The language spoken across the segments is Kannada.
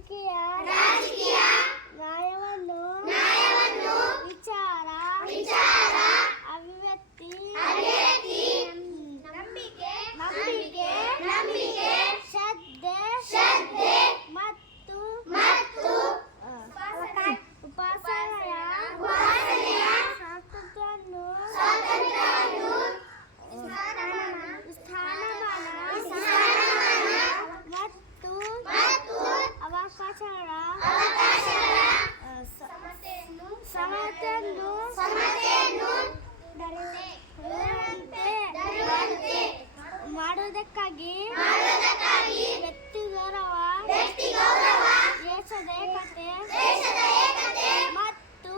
ರಾಜಕೀಯ ನ್ಯಾಯವನ್ನು ವಿಚಾರ ಅಭಿವ್ಯಕ್ತಿ ನಂಬಿಕೆ ಶ್ರದ್ಧೆ ಮತ್ತು ಉಪಾಸನೆಯ ಸ್ವಾತಂತ್ರ್ಯವನ್ನು ಸ್ಥಾನಮಾನ ಮತ್ತು ಅವಕಾಶಗಳ ಸಮತೆಯನ್ನು ಮಾಡುವುದಕ್ಕಾಗಿ ವ್ಯಕ್ತಿ ಗೌರವ ದೇಶದ ಏಕತೆ ಮತ್ತು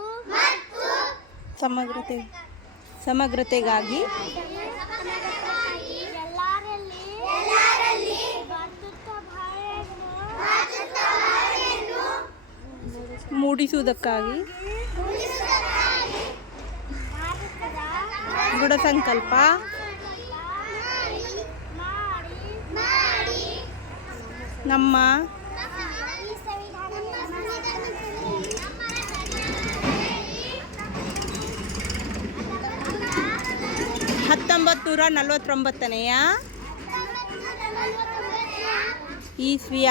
ಸಮಗ್ರತೆಗಾಗಿ ಎಲ್ಲರಲ್ಲಿ ಭ್ರಾತೃತ್ವ ಭಾವನೆಯನ್ನು ಮೂಡಿಸುವುದಕ್ಕಾಗಿ ಭಾರತದ ದೃಢ ಸಂಕಲ್ಪ ಮಾಡಿ ನಮ್ಮ ಈ ಸಂವಿಧಾನದಲ್ಲಿ 1949 ಇಸ್ವಿಯ